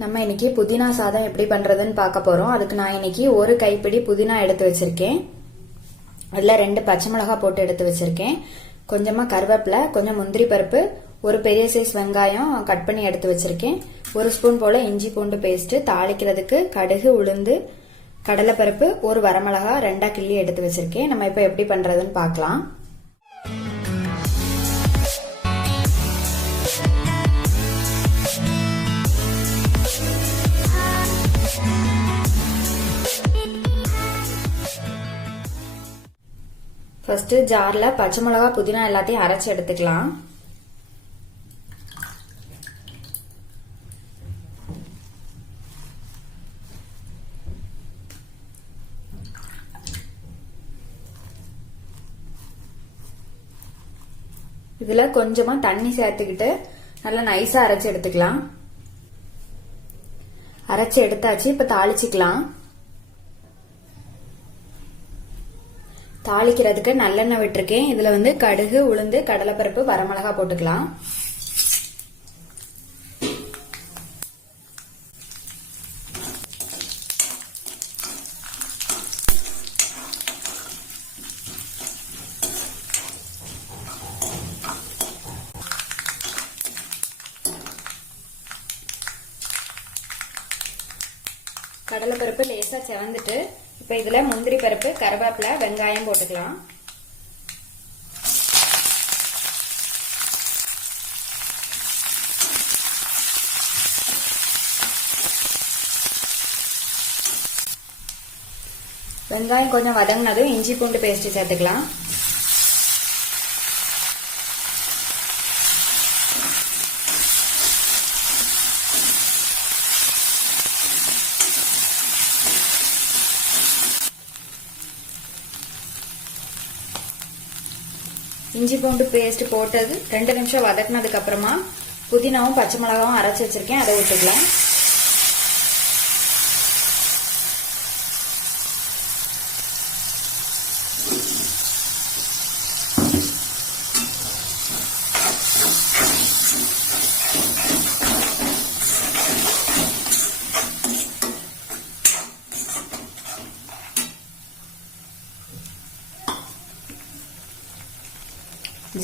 நம்ம இன்னைக்கு புதினா சாதம் எப்படி பண்றதுன்னு பார்க்க போறோம். அதுக்கு நான் இன்னைக்கு ஒரு கைப்பிடி புதினா எடுத்து வச்சிருக்கேன். அதுல 2 பச்சை மிளகாய் போட்டு எடுத்து வச்சிருக்கேன். கொஞ்சமா கருவேப்பிலை, கொஞ்சம் முந்திரி பருப்பு, ஒரு பெரிய சைஸ் வெங்காயம் கட் பண்ணி எடுத்து வச்சிருக்கேன். 1 ஸ்பூன் போல இஞ்சி பூண்டு பேஸ்ட், தாளிக்கிறதுக்கு கடுகு, உளுந்து, கடலைப்பருப்பு, ஒரு வரமிளகாய் 2 கிள்ளி எடுத்து வச்சிருக்கேன். நம்ம இப்ப எப்படி பண்றதுன்னு பார்க்கலாம். ஃபர்ஸ்ட் ஜார்ல பச்சை மிளகாய், புதினா எல்லாத்தையும் அரைச்சு எடுத்துக்கலாம். இதுல கொஞ்சமா தண்ணி சேர்த்துக்கிட்டு நல்லா நைஸா அரைச்சு எடுத்துக்கலாம். அரைச்சு எடுத்தாச்சு. இப்ப தாளிச்சுக்கலாம். தாளிக்கிறதுக்கு நல்லெண்ணெய் விட்டுருக்கேன். இதுல கடுகு, உளுந்து, கடலைப்பருப்பு, வரமிளகாய் போட்டுக்கலாம். கடலைப்பருப்பு லேசா செவந்துட்டு இப்ப இதுல முந்திரி பருப்பு, கருவேப்பிலை, வெங்காயம் போட்டுக்கலாம். வெங்காயம் கொஞ்சம் வதங்கினதும் இஞ்சி பூண்டு பேஸ்ட் சேர்த்துக்கலாம். இஞ்சி பூண்டு பேஸ்ட் போட்டது 2 நிமிஷம் வதக்கினதுக்கு அப்புறமா புதினாவும் பச்சை மிளகாவும் அரைச்சு வச்சிருக்கேன், அதை ஊற்றிக்கலாம்.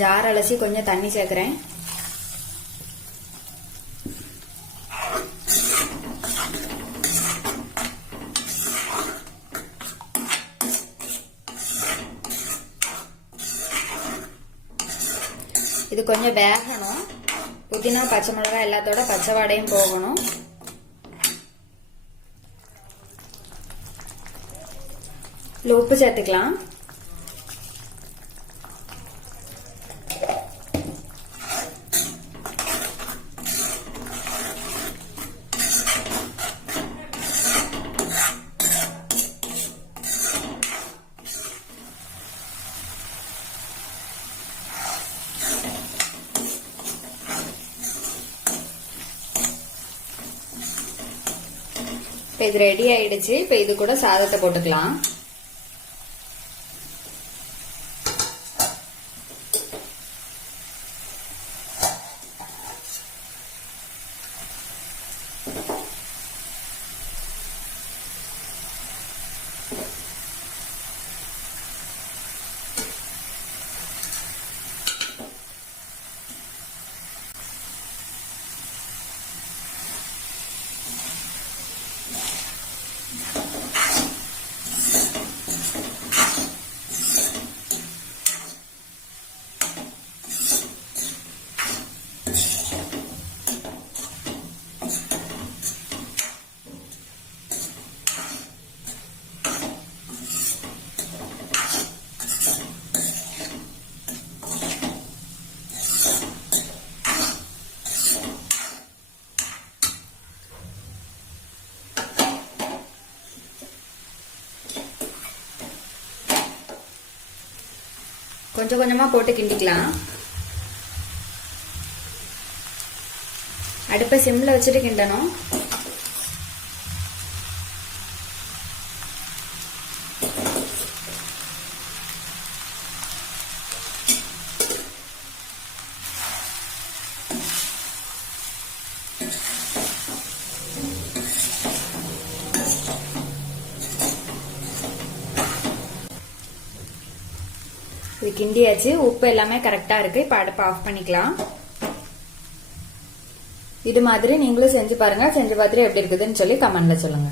ஜார் அலசி கொஞ்சம் தண்ணி சேர்க்கிறேன். இது கொஞ்சம் வேகணும். புதினா, பச்சை மிளகாய் எல்லாத்தோட பச்சை வாடையும் போகணும். உப்பு சேர்த்துக்கலாம். இது ரெடி ஆயிடுச்சு. இப்ப இது கூட சாதத்தை போட்டுக்கலாம். கொஞ்சம் கொஞ்சமா போட்டு கிண்டிக்கலாம். அடுப்பை சிம்ல வச்சுட்டு கிண்டணும். இது கிண்டியாச்சு, உப்பு எல்லாமே கரெக்டா இருக்கு. இப்ப அடுப்பை ஆஃப் பண்ணிக்கலாம். இது மாதிரி நீங்களும் செஞ்சு பாருங்க. செஞ்சு பார்த்துட்டு எப்படி இருக்குதுன்னு சொல்லி கமெண்ட்ல சொல்லுங்க.